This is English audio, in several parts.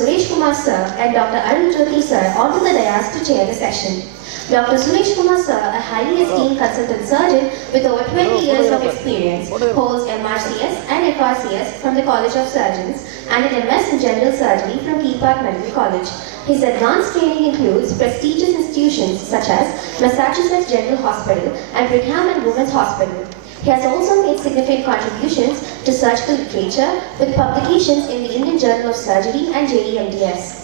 Suresh Kumar sir and Dr. Arunai sir onto the dais to chair the session. Dr. Suresh Kumar sir, a highly esteemed consultant surgeon with over 20 years of experience, holds MRCS and FRCS from the College of Surgeons and an MS in General Surgery from Key Park Medical College. His advanced training includes prestigious institutions such as Massachusetts General Hospital and Brigham and Women's Hospital. He has also made significant contributions to surgical literature with publications in the Indian Journal of Surgery and JEMDS.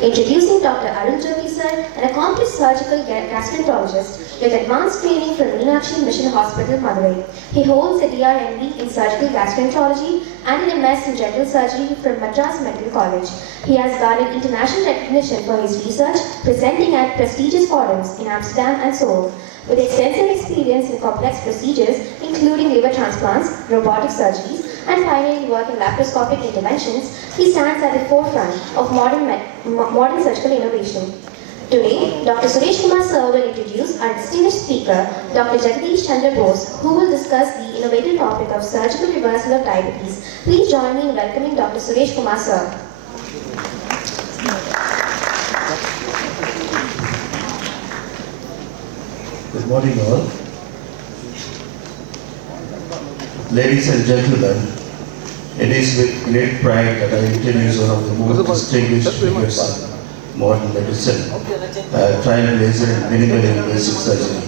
Introducing Dr. Arunai sir, an accomplished surgical gastroenterologist with advanced training from Meenakshi Mission Hospital, Madurai. He holds a DRMD in surgical gastroenterology and an MS in general surgery from Madras Medical College. He has garnered international recognition for his research, presenting at prestigious forums in Amsterdam and Seoul. With extensive experience in complex procedures, including liver transplants, robotic surgeries, and pioneering work in laparoscopic interventions, he stands at the forefront of modern surgical innovation. Today, Dr. Suresh Kumar sir will introduce our distinguished speaker, Dr.S.JegadeshChandrabose, who will discuss the innovative topic of surgical reversal of diabetes. Please join me in welcoming Dr. Suresh Kumar sir. Good morning all. Ladies and gentlemen, it is with great pride that I introduce one of the most distinguished figures of modern medicine, trailblazer in minimally invasive surgery,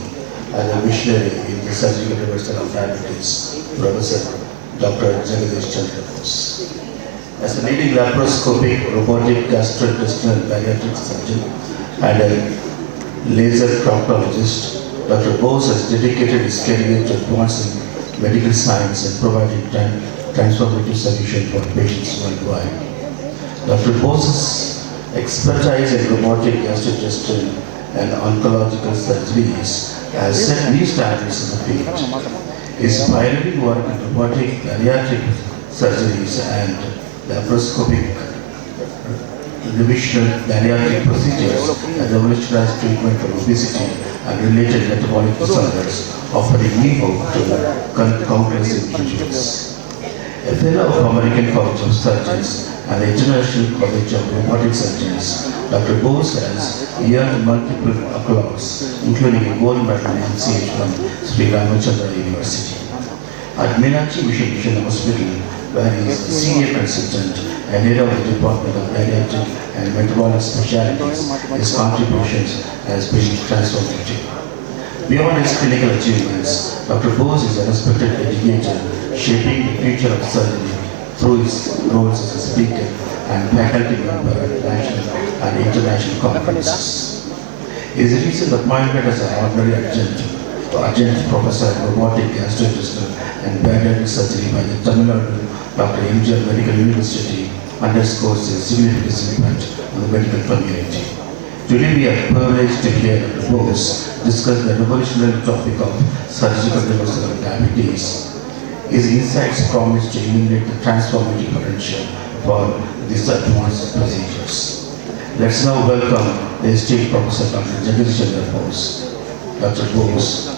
and a visionary in the surgical reversal of diabetes, Professor Dr.S.JegadeshChandrabose. As a leading laparoscopic, robotic, gastrointestinal bariatric surgeon and a laser proctologist, Dr. Bose has dedicated his career to advancing medical science and providing transformative solutions for patients worldwide. Dr. Bose's expertise in robotic gastrointestinal and oncological surgeries has set new standards in the field. His pioneering work in robotic bariatric surgeries and laparoscopic revisional bariatric procedures has revolutionized treatment for obesity and related metabolic disorders, offering new hope to countless individuals. A fellow of American College of Surgeons and the International College of Robotic Surgeons, Dr. Bose has earned multiple accolades, including a gold medal in AMCH from Sri Ramachandra University. At Meenakshi Mission Hospital, where he is the senior consultant and head of the Department of Bariatric and Metabolic Specialties, his contributions has been transformative. Beyond his clinical achievements, Dr. Bose is a respected educator, shaping the future of surgery through his roles as a speaker and faculty member at national and international conferences. His recent appointment as an honorary adjunct professor in robotic gastrointestinal and bariatric surgery by the Tamil Nadu Dr. MGR Medical University underscores his significant impact on the medical community. Today we are privileged to hear Dr. Bose discuss the revolutionary topic of surgical reversal of diabetes. His insights promise to illuminate the transformative potential for these advanced procedures. Let's now welcome the esteemed Professor Dr.S.JegadeshChandrabose. Dr. Bose,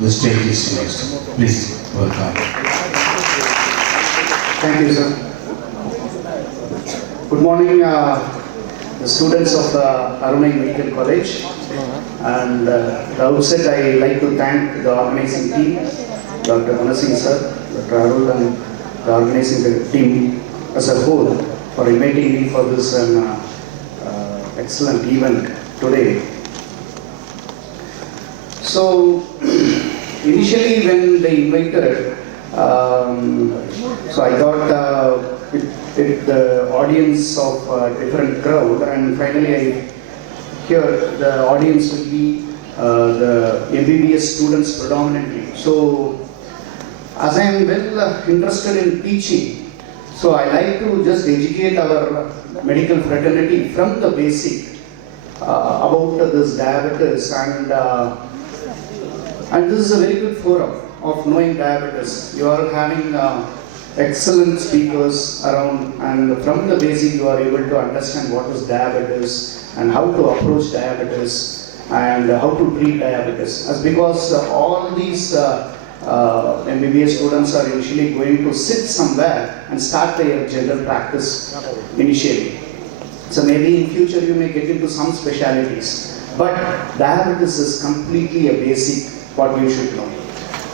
the stage is yours. Please welcome. Thank you, sir. Good morning, the students of the Arunai Medical College. And at the outset, I like to thank the organizing team, Dr. Manasingh sir, Dr. Arul, and the organizing team as a whole for inviting me for this excellent event today. So, initially when they invited, so I thought the audience of different crowd, and finally I hear the audience will be the MBBS students predominantly. So, as I am well interested in teaching, so I like to just educate our medical fraternity from the basic about this diabetes, and this is a very good forum of knowing diabetes. You are having excellent speakers around, and from the basic you are able to understand what is diabetes and how to approach diabetes and how to treat diabetes. As because all these MBBS students are initially going to sit somewhere and start their general practice initially. So maybe in future you may get into some specialties. But diabetes is completely a basic what you should know.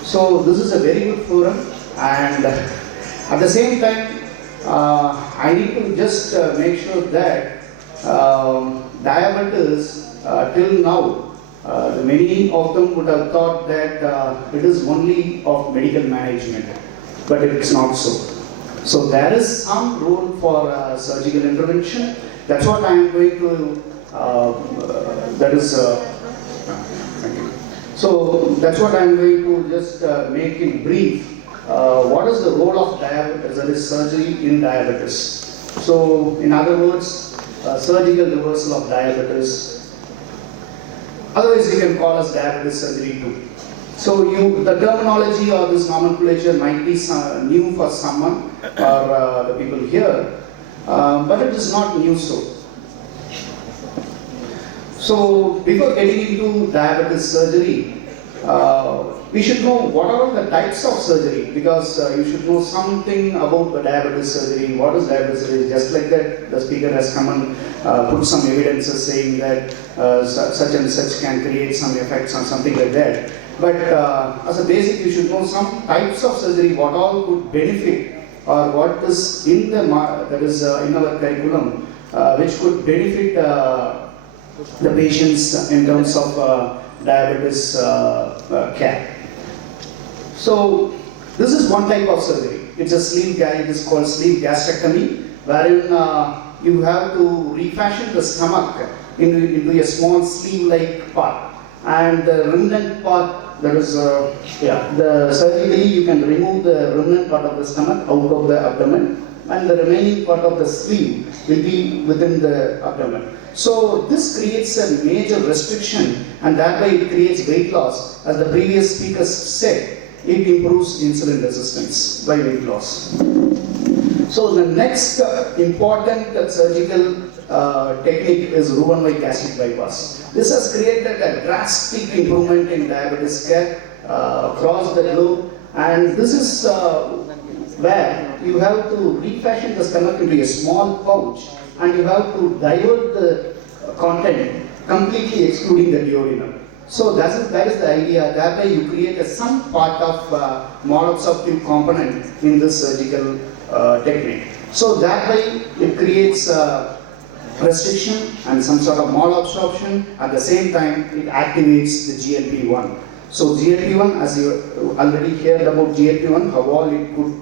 So this is a very good forum, and at the same time, I need to just make sure that diabetes till now, many of them would have thought that it is only of medical management, but it's not so. So there is some role for surgical intervention. That's what I am going to. Thank you. So that's what I am going to just make in brief. What is the role of diabetes, that is surgery in diabetes? So in other words, surgical reversal of diabetes. Otherwise you can call us diabetes surgery too. So the terminology or this nomenclature might be new for someone or the people here, but it is not new so. So before getting into diabetes surgery, we should know what are the types of surgery, because you should know something about the diabetes surgery. What is diabetes surgery? Just like that, the speaker has come and put some evidences saying that such and such can create some effects on something like that. But as a basic, you should know some types of surgery, what all could benefit, or what is in the in our curriculum, which could benefit the patients in terms of diabetes care. So this is one type of surgery. It's a it is called sleeve gastrectomy, wherein you have to refashion the stomach into a small sleeve-like part, and the remnant part, that is, surgically you can remove the remnant part of the stomach out of the abdomen, and the remaining part of the sleeve will be within the abdomen. So this creates a major restriction, and that way it creates weight loss. As the previous speakers said, it improves insulin resistance by weight loss. So the next important surgical technique is Roux-en-Y gastric bypass. This has created a drastic improvement in diabetes care across the globe, and this is where you have to refashion the stomach into a small pouch, and you have to divert the content, completely excluding the duodenum. So that is the idea. That way you create some part of malabsorptive component in this surgical technique. So that way it creates restriction and some sort of malabsorption. At the same time, it activates the GLP-1. So GLP-1, as you already heard about GLP-1, how all it could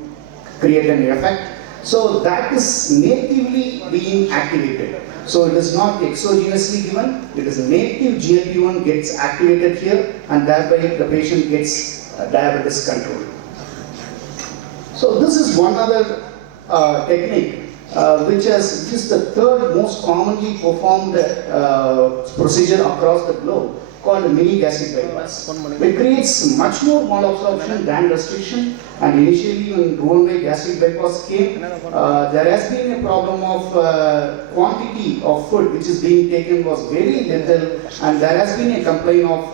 create an effect. So that is natively being activated. So it is not exogenously given, it is native GLP-1 gets activated here, and thereby the patient gets diabetes control. So this is one other technique which is the third most commonly performed procedure across the globe, called mini gastric bypass. It creates much more malabsorption than restriction, and initially when Roux-en-Y gastric bypass came, there has been a problem of quantity of food which is being taken was very little, and there has been a complaint of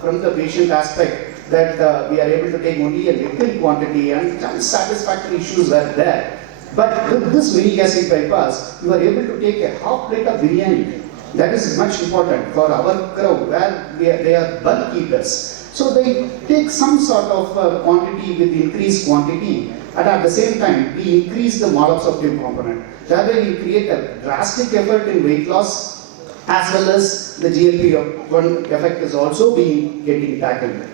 from the patient aspect that we are able to take only a little quantity, and unsatisfactory issues were there. But with this mini gastric bypass, you are able to take a half plate of biryani. That is much important for our crowd, where they are bulk eaters. So they take some sort of quantity with increased quantity, and at the same time we increase the malabsorptive component. That way we create a drastic effort in weight loss, as well as the GLP-1 effect is also getting tackled.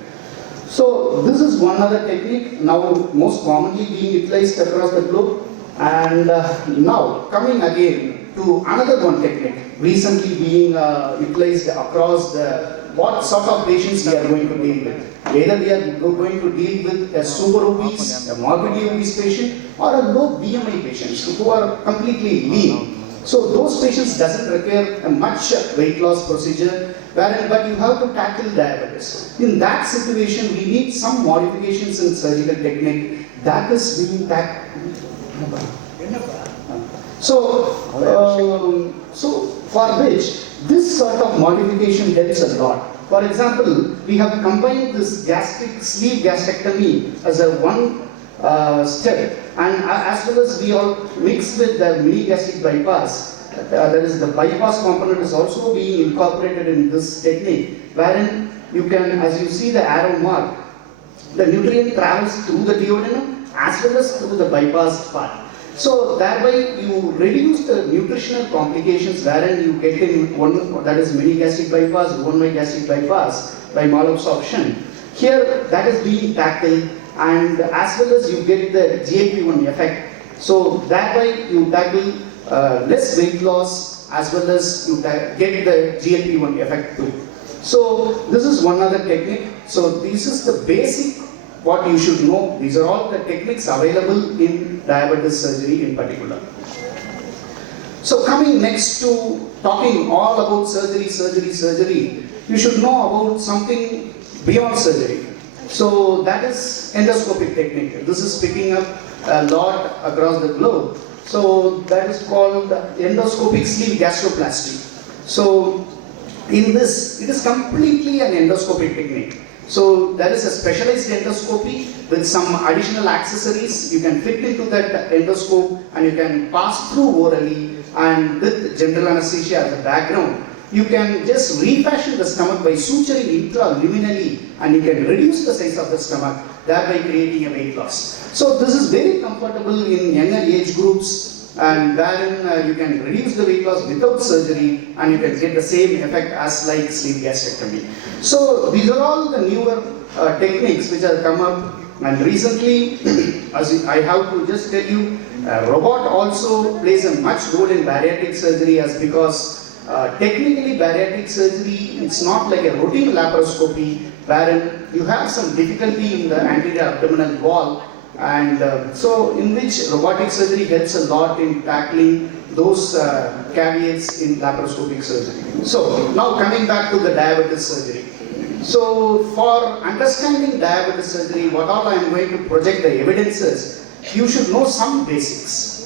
So this is one other technique now most commonly being utilized across the globe. And now coming again to another one technique recently being utilized across what sort of patients we are going to deal with. Whether we are going to deal with a super obese, a morbidly obese patient, or a low BMI patients who are completely lean. So those patients doesn't require a much weight loss procedure, but you have to tackle diabetes. In that situation, we need some modifications in surgical technique that is being tackled. So for which this sort of modification helps a lot. For example, we have combined this sleeve gastrectomy as a one step, and as well as we all mix with the mini gastric bypass. that is the bypass component is also being incorporated in this technique, wherein you can, as you see the arrow mark, the nutrient travels through the duodenum as well as through the bypassed part. So thereby you reduce the nutritional complications wherein you get in one, that is mini gastric bypass, one way gastric bypass by malabsorption. Here that is being tackled, and as well as you get the GLP-1 effect. So thereby you tackle less weight loss as well as you get the GLP-1 effect too. So this is one other technique. So this is the basic what you should know. These are all the techniques available in diabetes surgery in particular. So coming next to talking all about surgery, you should know about something beyond surgery. So that is endoscopic technique. This is picking up a lot across the globe. So that is called endoscopic sleeve gastroplasty. So in this, it is completely an endoscopic technique. So there is a specialized endoscopy with some additional accessories. You can fit into that endoscope and you can pass through orally, and with general anesthesia as a background, you can just refashion the stomach by suturing intraluminally, and you can reduce the size of the stomach, thereby creating a weight loss. So this is very comfortable in younger age groups, and wherein you can reduce the weight loss without surgery, and you can get the same effect as like sleeve gastrectomy. So these are all the newer techniques which have come up, and recently, as I have to just tell you, robot also plays a much role in bariatric surgery, as because technically bariatric surgery, it's not like a routine laparoscopy wherein you have some difficulty in the anterior abdominal wall, and so in which robotic surgery helps a lot in tackling those caveats in laparoscopic surgery. So now coming back to the diabetes surgery. So for understanding diabetes surgery, what all I am going to project the evidences, you should know some basics.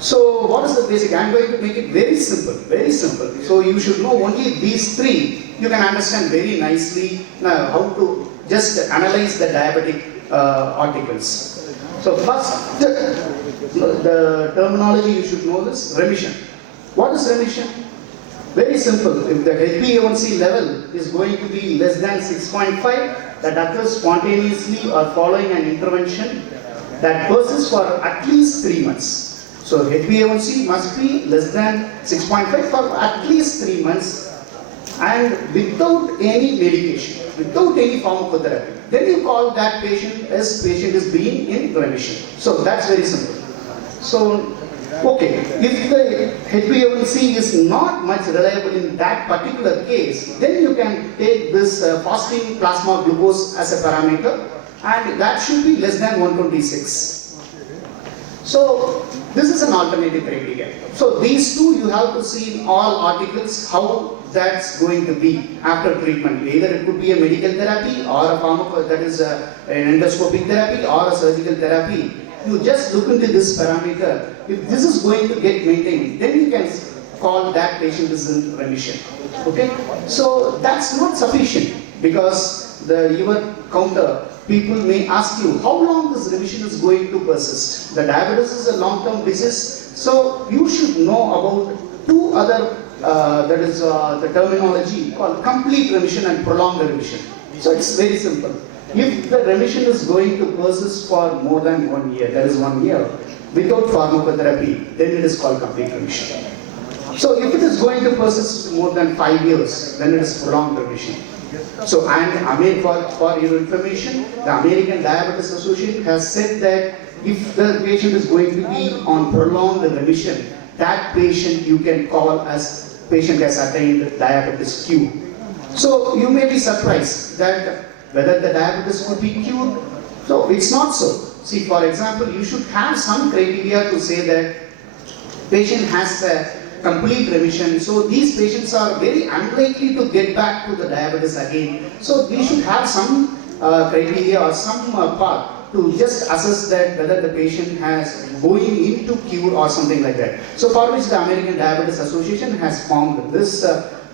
So what is the basic? I am going to make it very simple, very simple. So you should know only these three. You can understand very nicely how to just analyze the diabetic articles. So first, the terminology you should know is remission. What is remission? Very simple. If the HbA1c level is going to be less than 6.5, that occurs spontaneously or following an intervention that persists for at least 3 months. So HbA1c must be less than 6.5 for at least 3 months, and without any medication, without any pharmacotherapy. Then you call that patient as patient is being in remission. So that's very simple. So, okay, if the HbA1c is not much reliable in that particular case, then you can take this fasting plasma glucose as a parameter, and that should be less than 126. So this is an alternative criteria. So these two you have to see in all articles how that's going to be after treatment. Either it could be a medical therapy or a that is an endoscopic therapy or a surgical therapy. You just look into this parameter. If this is going to get maintained, then you can call that patient is in remission. Okay? So that's not sufficient, because your counter, people may ask you how long this remission is going to persist. The diabetes is a long-term disease, so you should know about two other, that is the terminology called complete remission and prolonged remission. So it's very simple. If the remission is going to persist for more than 1 year, that is 1 year, without pharmacotherapy, then it is called complete remission. So if it is going to persist more than 5 years, then it is prolonged remission. So, and for your information, the American Diabetes Association has said that if the patient is going to be on prolonged remission, that patient you can call as patient has attained diabetes cure. So you may be surprised that whether the diabetes could be cured. So it's not so. See, for example, you should have some criteria to say that patient has a complete remission. So these patients are very unlikely to get back to the diabetes again. So we should have some criteria or some part to just assess that whether the patient has going into cure or something like that. So for which the American Diabetes Association has formed this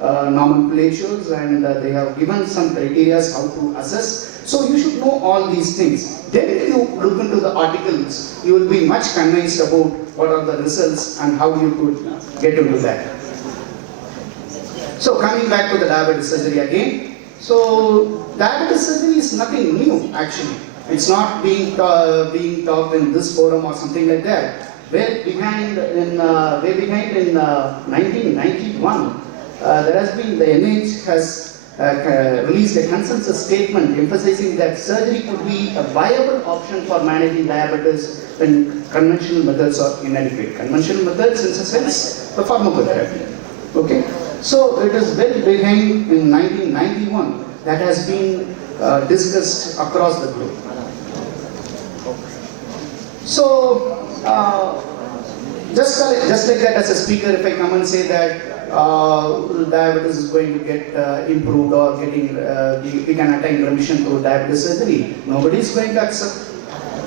nomenclatures, and they have given some criteria how to assess. So you should know all these things. Then if you look into the articles, you will be much convinced about what are the results and how you could get into that. So coming back to the diabetes surgery again. So diabetes surgery is nothing new actually. It's not being talked in this forum or something like that. Way behind in 1991, there has been, the NIH has released a consensus statement emphasizing that surgery could be a viable option for managing diabetes when conventional methods are inadequate. Conventional methods in the sense, the pharmacotherapy. Okay? So it is well behind in 1991 that has been discussed across the globe. So, just like that, as a speaker, if I come and say that diabetes is going to get improved or getting we can attain remission through diabetes surgery, nobody is going to accept.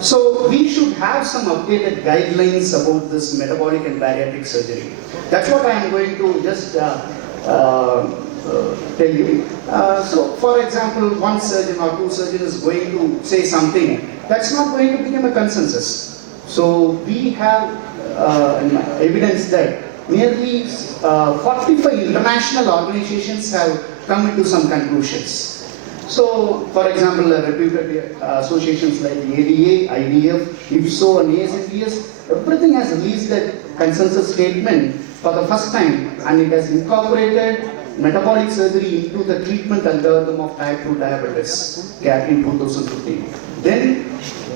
So we should have some updated guidelines about this metabolic and bariatric surgery. That's what I am going to just tell you. So, for example, one surgeon or two surgeons is going to say something. That's not going to become a consensus. So we have evidence that nearly 45 international organizations have come into some conclusions. So, for example, reputed associations like the ADA, IDF, IFSO and ASMPS, everything has released a consensus statement for the first time, and it has incorporated metabolic surgery into the treatment algorithm of type 2 diabetes in 2015. Then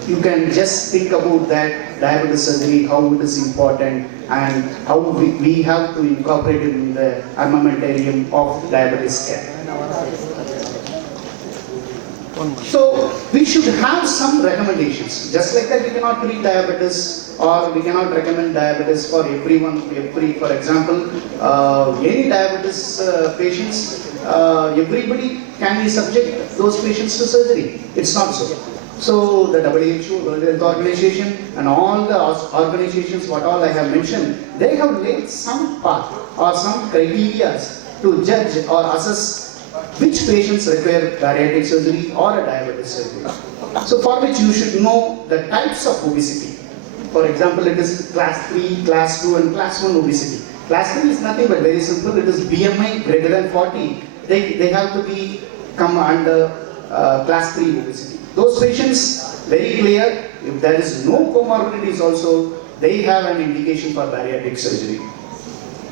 you can just think about that diabetes surgery, how it is important, and how we have to incorporate it in the armamentarium of diabetes care. So we should have some recommendations. Just like that, we cannot treat diabetes or we cannot recommend diabetes for everyone. For example, any diabetes patients, everybody can be subject those patients to surgery. It's not so. So the WHO, World Health Organization, and all the organizations, what all I have mentioned, they have laid some path or some criteria to judge or assess which patients require bariatric surgery or a diabetes surgery. So for which you should know the types of obesity. For example, it is class 3, class 2 and class 1 obesity. Class 3 is nothing but very simple. It is BMI greater than 40. They have to come under class 3 obesity. Those patients, very clear, if there is no comorbidities also, they have an indication for bariatric surgery.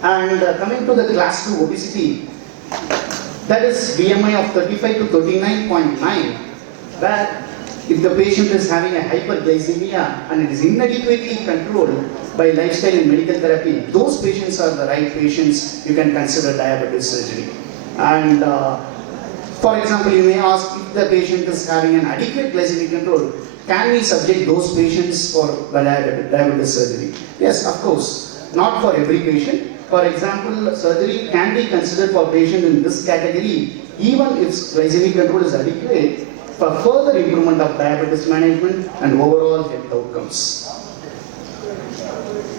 And coming to the class 2 obesity, that is BMI of 35 to 39.9, where if the patient is having a hyperglycemia and it is inadequately controlled by lifestyle and medical therapy, those patients are the right patients you can consider diabetes surgery. And for example, you may ask, if the patient is having an adequate glycemic control, can we subject those patients for diabetes surgery? Yes, of course. Not for every patient. For example, surgery can be considered for patients in this category even if glycemic control is adequate for further improvement of diabetes management and overall health outcomes.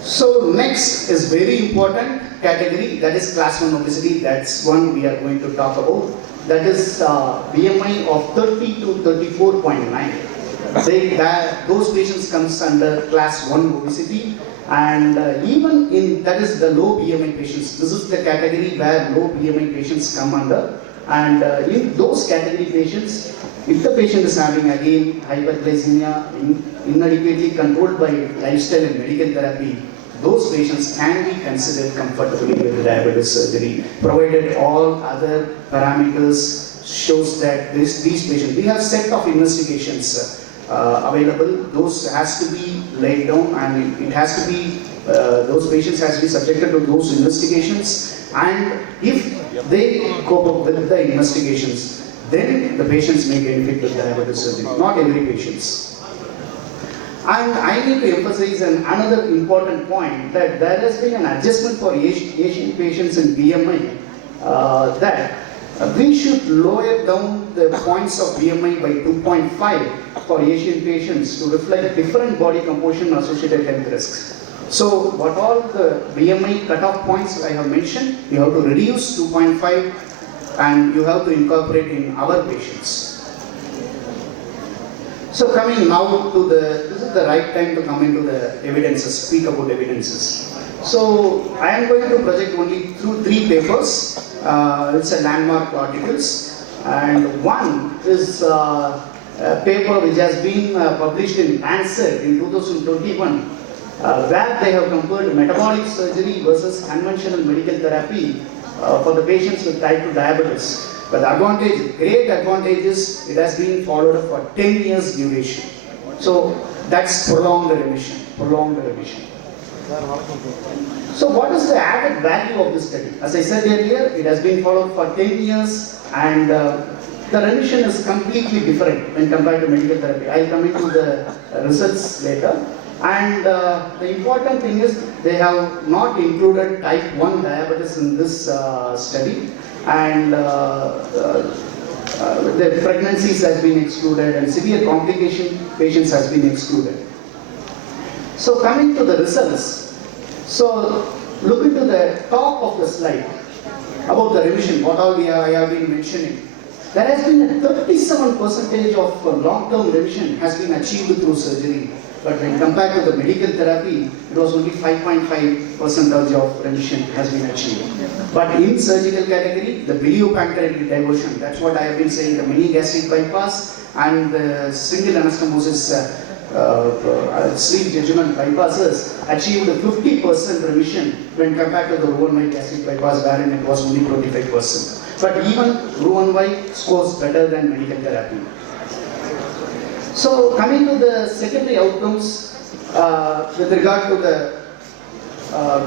So next is very important category, that is class 1 obesity. That's one we are going to talk about. That is BMI of 30 to 34.9. Those patients comes under class 1 obesity, and even in that is the low BMI patients. This is the category where low BMI patients come under, and in those category patients, if the patient is having again hyperglycemia, inadequately controlled by lifestyle and medical therapy, those patients can be considered comfortably with diabetes surgery, provided all other parameters shows that these patients, we have set of investigations available. Those has to be laid down, and it has to be, those patients has to be subjected to those investigations, and if they cope up with the investigations, then the patients may benefit with diabetes surgery, not every patients. And I need to emphasize another important point, that there has been an adjustment for Asian patients in BMI, that we should lower down the points of BMI by 2.5 for Asian patients to reflect different body composition associated health risks. So what all the BMI cutoff points I have mentioned, you have to reduce 2.5 and you have to incorporate in our patients. So coming now to this is the right time to come into the evidences, speak about evidences. So I am going to project only through 3 papers. It's a landmark articles, and one is a paper which has been published in Lancet in 2021, where they have compared metabolic surgery versus conventional medical therapy for the patients with type 2 diabetes. But the advantage, great advantage is it has been followed up for 10 years duration. So that's prolonged remission, So what is the added value of this study? As I said earlier, it has been followed for 10 years and the remission is completely different when compared to medical therapy. I'll come into the results later. And the important thing is they have not included type 1 diabetes in this study, and the pregnancies has been excluded and severe complication patients has been excluded. So coming to the results, so look into the top of the slide about the remission, what all I have been mentioning. There has been a 37% of long-term remission has been achieved through surgery. But when compared to the medical therapy, it was only 5.5% of remission has been achieved. But in surgical category, the biliopancreatic diversion, that's what I have been saying, the mini gastric bypass and the single anastomosis sleeve judgment bypasses achieved 50% remission when compared to the Arunai gastric bypass, wherein it was only 25%. But even Arunai scores better than medical therapy. So coming to the secondary outcomes with regard to the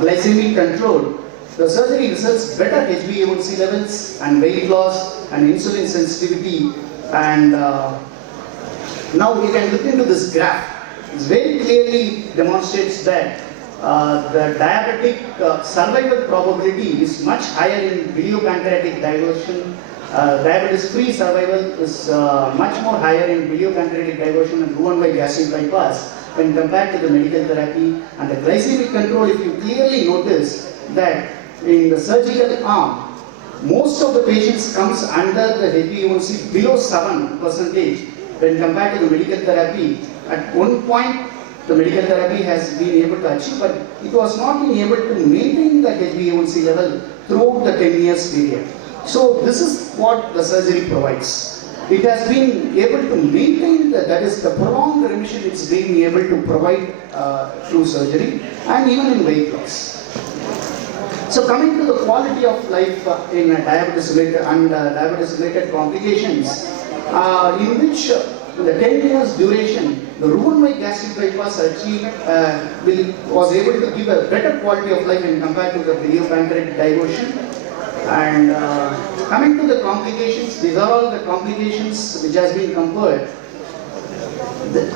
glycemic control, the surgery results better HbA1c levels and weight loss and insulin sensitivity. And now we can look into this graph. It very clearly demonstrates that the diabetic survival probability is much higher in biliopancreatic diversion. Diabetes-free survival is much more higher in biliopancreatic diversion and Arunai gastric bypass when compared to the medical therapy. And the glycemic control, if you clearly notice that in the surgical arm, most of the patients comes under the HbA1c below 7% when compared to the medical therapy. At one point, the medical therapy has been able to achieve, but it was not been able to maintain the HbA1c level throughout the 10 years period. So this is what the surgery provides. It has been able to maintain that is the prolonged remission it's being able to provide through surgery and even in weight loss. So coming to the quality of life in diabetes-related and diabetes-related complications, in which the 10 years duration, the Arunai gastric bypass achieved was able to give a better quality of life when compared to the biliopancreatic diversion. And coming to the complications, these are all the complications which has been compared.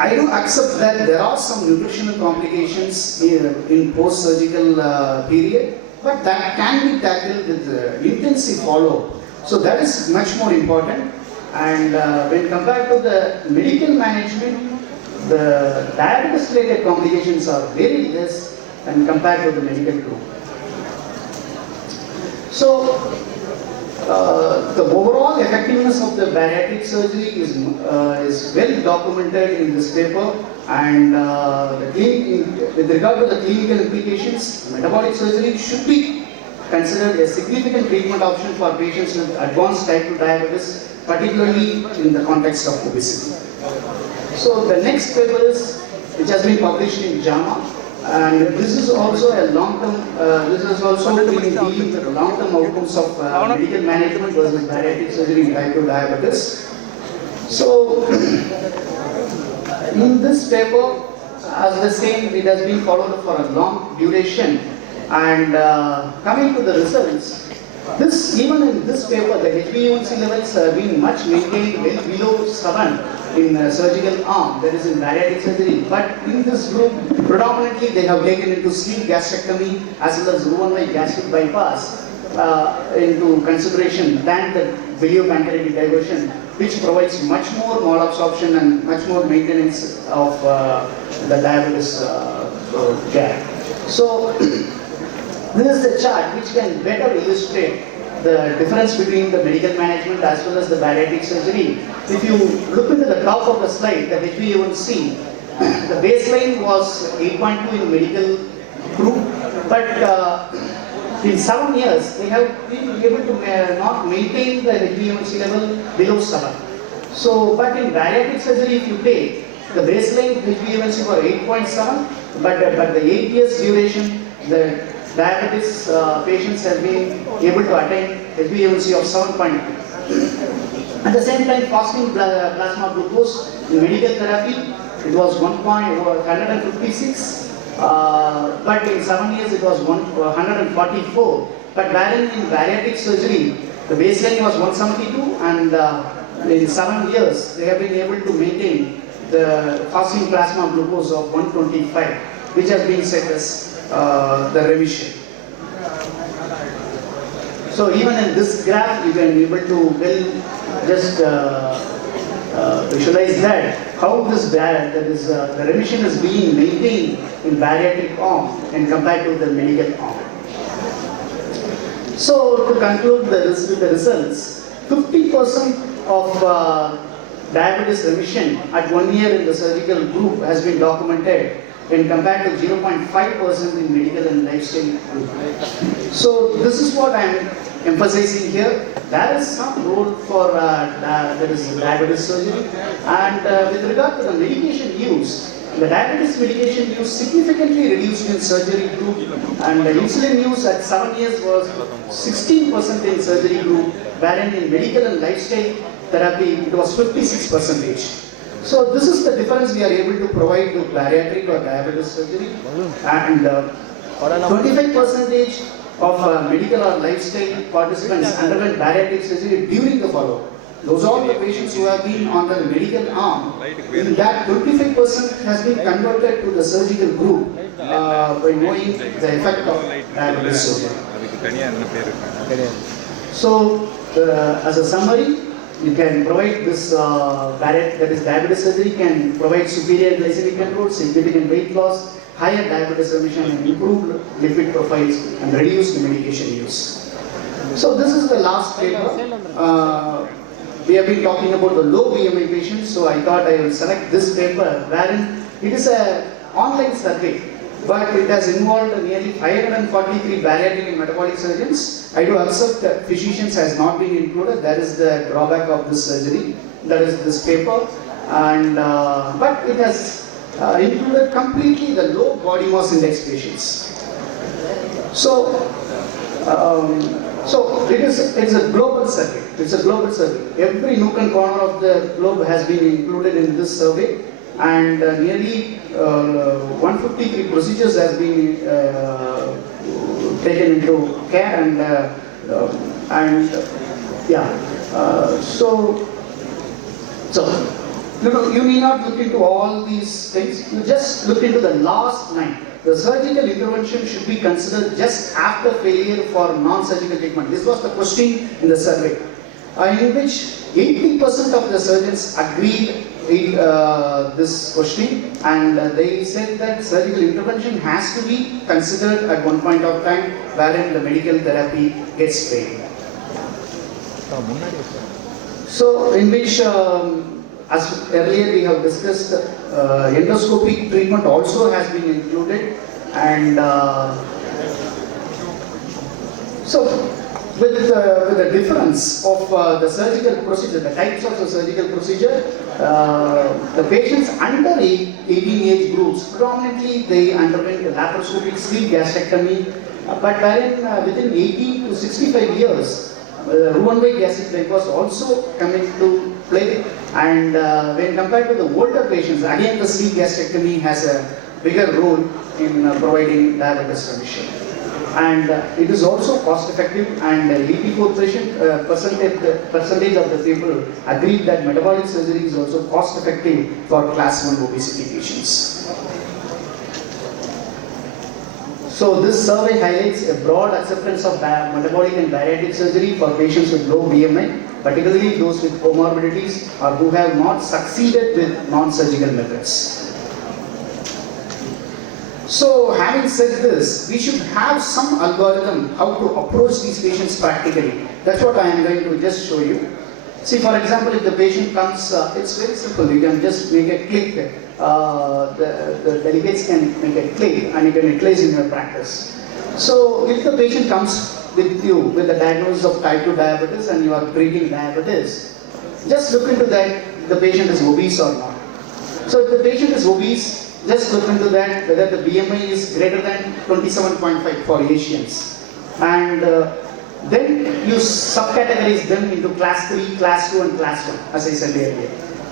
I do accept that there are some nutritional complications in post-surgical period, but that can be tackled with intensive follow-up. So that is much more important. And when compared to the medical management, the diabetes-related complications are very less when compared to the medical group. So, the overall effectiveness of the bariatric surgery is well documented in this paper, and with regard to the clinical implications, metabolic surgery should be considered a significant treatment option for patients with advanced type 2 diabetes, particularly in the context of obesity. So the next paper is, which has been published in JAMA, and this is also a long-term, this is also dealing with the long-term outcomes of medical management versus bariatric surgery in type 2 diabetes. So, in this paper, as the same, it has been followed for a long duration. And coming to the results, even in this paper, the HbA1c levels have been much maintained well below 7 in surgical arm, that is in bariatric surgery. But in this group, predominantly they have taken into sleeve gastrectomy as well as Arunai gastric bypass into consideration than the biliopancreatic diversion, which provides much more malabsorption and much more maintenance of the diabetes care. So this is the chart which can better illustrate the difference between the medical management as well as the bariatric surgery. If you look into the top of the slide, the HbA1c, the baseline was 8.2 in medical group, but in 7 years they have been able to not maintain the HbA1c level below 7. So, but in bariatric surgery, if you take the baseline HbA1c for 8.7, but the 8 years duration, the diabetes patients have been able to attain HbA1c of 7.2. At the same time, fasting plasma glucose in medical therapy, it was 156, but in 7 years it was 144. But wherein in bariatric surgery, the baseline was 172, and in 7 years they have been able to maintain the fasting plasma glucose of 125, which has been set as the remission. So even in this graph, you can be able to just visualize that how this the remission is being maintained in bariatric arm and compared to the medical arm. So to conclude the results, 50% of diabetes remission at 1 year in the surgical group has been documented, and compared to 0.5% in medical and lifestyle group. So this is what I am emphasizing here. There is some role for diabetes surgery, and with regard to the medication use, the diabetes medication use significantly reduced in surgery group, and the insulin use at 7 years was 16% in surgery group, wherein in medical and lifestyle therapy it was 56%. So this is the difference we are able to provide with bariatric or diabetes surgery, and 25% of medical or lifestyle participants underwent bariatric surgery during the follow-up. Those are the patients who have been on the medical arm. In that, 25% has been converted to the surgical group by knowing the effect of diabetes surgery. So, as a summary, you can provide this diabetes surgery can provide superior glycemic control, significant weight loss, higher diabetes remission, and improved lipid profiles, and reduced medication use. So this is the last paper. We have been talking about the low BMI patients, so I thought I will select this paper, wherein it is an online survey, but it has involved nearly 543 bariatric and metabolic surgeons. I do accept that physicians has not been included. That is the drawback of this surgery. That is this paper, and but it has included completely the low body mass index patients. So, it's a global survey. It's a global survey. Every nook and corner of the globe has been included in this survey, and nearly 153 procedures has been taken into care, you need not look into all these things. You just look into the last 9. The surgical intervention should be considered just after failure for non-surgical treatment. This was the question in the survey, in which 80% of the surgeons agreed with this question, and they said that surgical intervention has to be considered at one point of time wherein the medical therapy gets failed. So, in which as earlier we have discussed, endoscopic treatment also has been included, and with the difference of the surgical procedure, the types of the surgical procedure, the patients under 18 age groups, predominantly they underwent laparoscopic sleeve gastrectomy, but wherein within 18 to 65 years, Roux-en-Y gastric bypass also coming to play, and when compared to the older patients, again the sleeve gastrectomy has a bigger role in providing diabetes remission. And it is also cost effective, and 84% of the people agreed that metabolic surgery is also cost effective for class 1 obesity patients. So this survey highlights a broad acceptance of metabolic and bariatric surgery for patients with low BMI, particularly those with comorbidities or who have not succeeded with non-surgical methods. So having said this, we should have some algorithm how to approach these patients practically. That's what I am going to just show you. See, for example, if the patient comes, it's very simple. You can just make a click. The delegates can make a click and you can utilize in your practice. So if the patient comes with you with the diagnosis of type 2 diabetes and you are treating diabetes, just look into that the patient is obese or not. So if the patient is obese, just look into that whether the BMI is greater than 27.5 for Asians. And then you subcategorize them into class 3, class 2 and class 1, as I said earlier.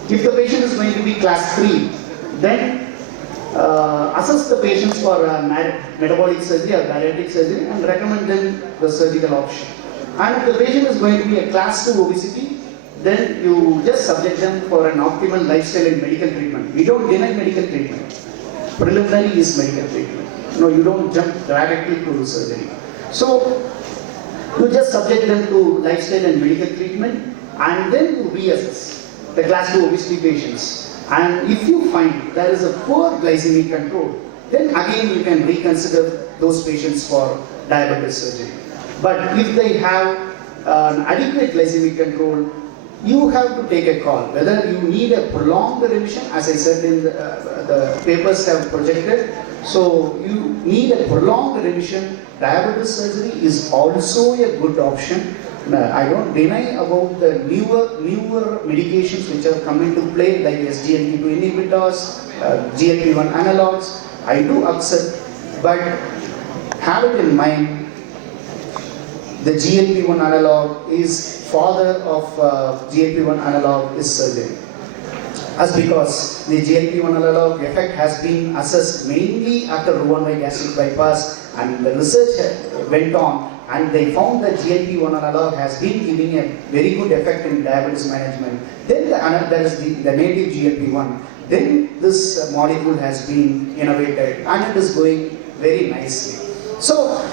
If the patient is going to be class 3, then assess the patients for metabolic surgery or bariatric surgery and recommend them the surgical option. And if the patient is going to be a class 2 obesity, then you just subject them for an optimal lifestyle and medical treatment. We don't deny medical treatment. Preliminary is medical treatment. No, you don't jump directly to surgery. So you just subject them to lifestyle and medical treatment and then you reassess the class 2 obesity patients. And if you find there is a poor glycemic control, then again you can reconsider those patients for diabetes surgery. But if they have an adequate glycemic control, you have to take a call whether you need a prolonged remission, as I said in the papers have projected. So you need a prolonged remission. Diabetes surgery is also a good option. I don't deny about the newer medications which have come into play like SGLT2 inhibitors, GLP-1 analogs. I do accept, but have it in mind, the GLP-1 analog is father of GLP-1 analog is surgery. As because the GLP-1 analog effect has been assessed mainly after Roux-en-Y gastric bypass, and the research went on and they found that GLP-1 analog has been giving a very good effect in diabetes management. Then there is the native GLP-1. Then this molecule has been innovated and it is going very nicely. So,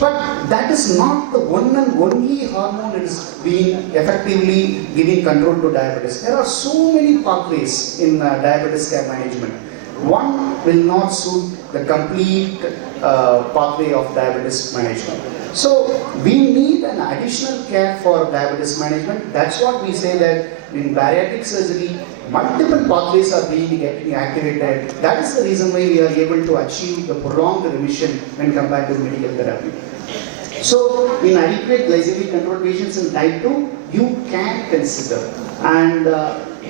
but that is not the one and only hormone that is being effectively giving control to diabetes. There are so many pathways in diabetes care management. One will not suit the complete pathway of diabetes management. So we need an additional care for diabetes management. That's what we say that in bariatric surgery, multiple pathways are being getting activated. That is the reason why we are able to achieve the prolonged remission when compared to medical therapy. So in adequate glycemic control patients in type 2, you can consider. And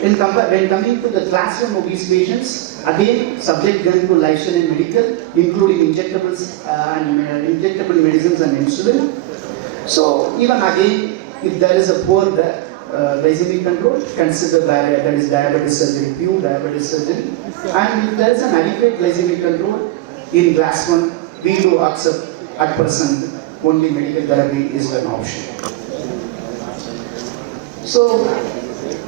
when coming to the class 1 obese patients, again subject them to lifestyle and medical, including injectables and injectable medicines and insulin. So even again, if there is a poor glycemic control, consider that is diabetes surgery, pure diabetes surgery. And if there is an adequate glycemic control in class 1, we do accept at present only medical therapy is an option. So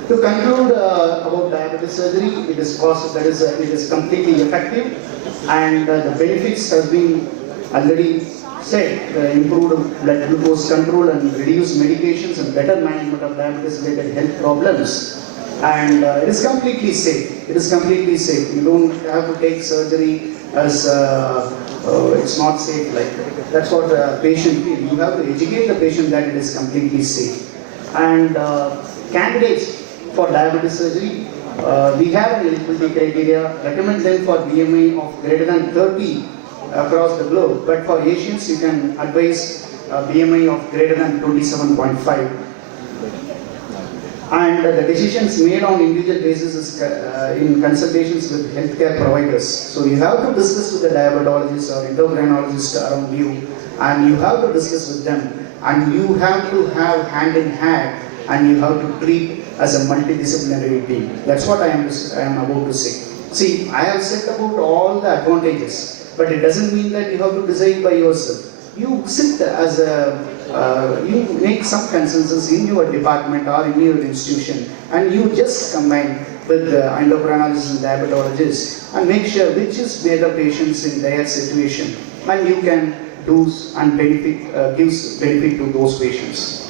to conclude about diabetes surgery, it is completely effective, and the benefits have been already said: improved blood glucose control and reduced medications and better management of diabetes-related health problems. And it is completely safe. It is completely safe. You don't have to take surgery as it's not safe. Like that's what the patient feels. You have to educate the patient that it is completely safe. And candidates for diabetes surgery, we have an eligibility criteria. Recommend them for BMI of greater than 30 across the globe. But for Asians, you can advise BMI of greater than 27.5. And the decisions made on individual basis is in consultations with healthcare providers. So you have to discuss with the diabetologist or endocrinologist around you, and you have to discuss with them, and you have to have hand in hand, and you have to treat as a multidisciplinary team. That's what I am about to say. See, I have said about all the advantages, but it doesn't mean that you have to decide by yourself. You sit as you make some consensus in your department or in your institution, and you just combine with the endocrinologist and diabetologist and make sure which is better patients in their situation, and you can do and gives benefit to those patients.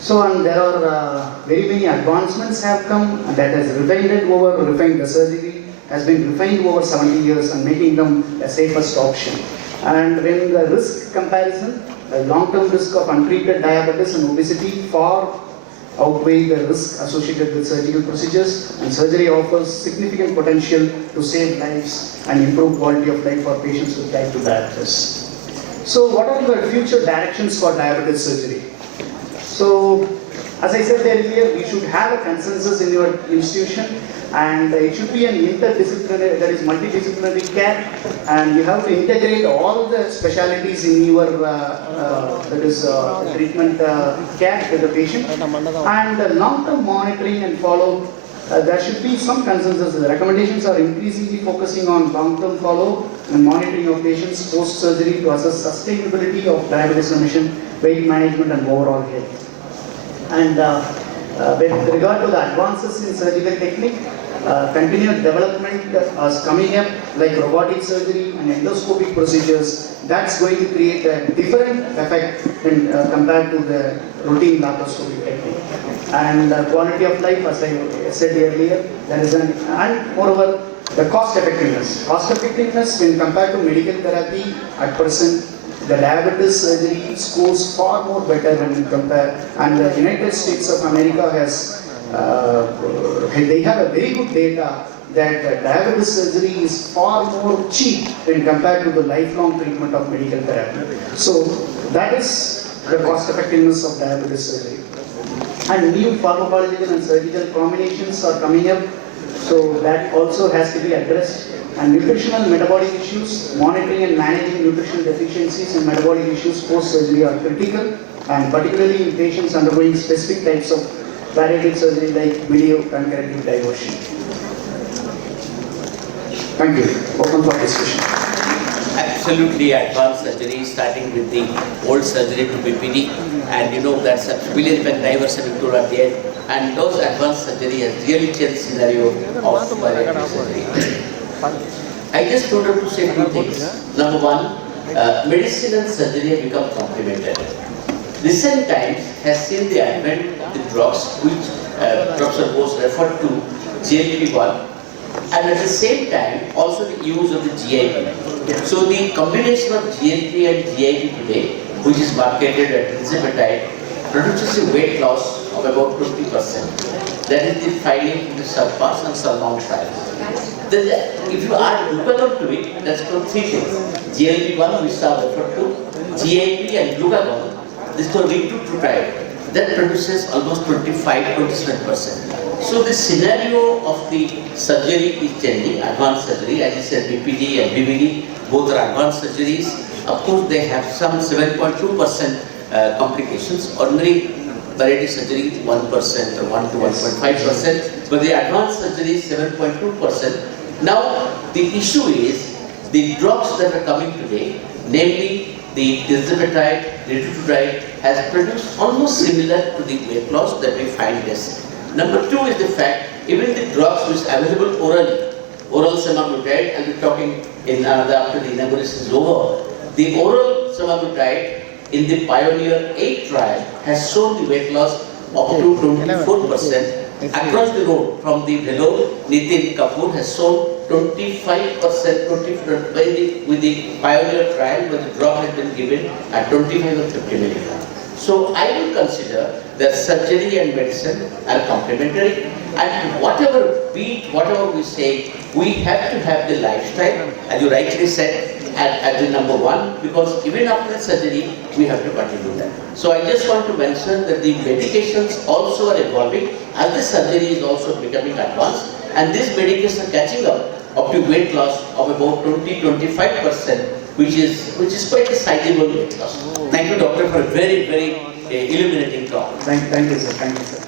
So, and there are very many advancements have come that has refined the surgery has been refined over 70 years and making them a safest option. And when the risk comparison, the long-term risk of untreated diabetes and obesity far outweigh the risk associated with surgical procedures, and surgery offers significant potential to save lives and improve quality of life for patients with type 2 diabetes. So what are the future directions for diabetes surgery? So as I said earlier, we should have a consensus in your institution, and it should be an interdisciplinary, that is multidisciplinary care, and you have to integrate all the specialities in your treatment care with the patient, and long-term monitoring and follow. There should be some consensus. The recommendations are increasingly focusing on long-term follow and monitoring of patients post-surgery to assess sustainability of diabetes remission, weight management, and overall health. And with regard to the advances in surgical technique, continued development is coming up, like robotic surgery and endoscopic procedures. That's going to create a different effect in, compared to the routine laparoscopic technique. And quality of life, as I said earlier, there is and moreover, the cost effectiveness. Cost effectiveness when compared to medical therapy at present, the diabetes surgery scores far more better when you compare, and the United States of America has, they have a very good data that diabetes surgery is far more cheap when compared to the lifelong treatment of medical therapy. So that is the cost effectiveness of diabetes surgery. And new pharmacological and surgical combinations are coming up, so that also has to be addressed. And nutritional metabolic issues, monitoring and managing nutrition deficiencies and metabolic issues post-surgery are critical, and particularly in patients undergoing specific types of bariatric surgery like video pancreatic diversion. Thank you. Open for discussion. Absolutely advanced surgery, starting with the old surgery to BPD, and you know that's a biliary pancreatic diversion included at the end. And those advanced surgery has really changed the scenario of bariatric surgery. I just wanted to say two things. Number one, medicine and surgery have become complementary. Recent times has seen the advent of the drugs which Dr. Bose referred to, GLP-1, and at the same time also the use of the GIP. So the combination of GLP and GIP today, which is marketed at tirzepatide, produces a weight loss of about 20%. That is the finding from the SURPASS and SURMOUNT trials. If you add glucagon to it, that's called three things. GLP-1, which are referred to, GIP and glucagon, this is called retatrutide. That produces almost 25-27%. So the scenario of the surgery is changing, advanced surgery, as I said, BPD and BVD, both are advanced surgeries. Of course, they have some 7.2% complications. Ordinary bariatric surgery is 1% or 1 to 1.5%, but the advanced surgery is 7.2%. Now, the issue is the drugs that are coming today, namely the tirzepatide, retatrutide, has produced almost similar to the weight loss that we find this. Number two is the fact, even the drugs which are available orally, oral semaglutide, and we're talking in after the inauguration is over, the oral semaglutide in the Pioneer 8 trial has shown the weight loss up to 24%. Across the road from the Velunagar, Nitin Kapoor has shown 25% with the Pioneer trial where the drug has been given at 25 or 50 milligrams. So I will consider that surgery and medicine are complementary, and whatever we say, we have to have the lifestyle, as you rightly said, at the number one, because even after the surgery, we have to continue that. So I just want to mention that the medications also are evolving as the surgery is also becoming advanced, and these medications are catching up to weight loss of about 20-25%, which is quite a sizable weight loss. Thank you, doctor, for a very, very illuminating talk. Thank you, sir. Thank you, sir.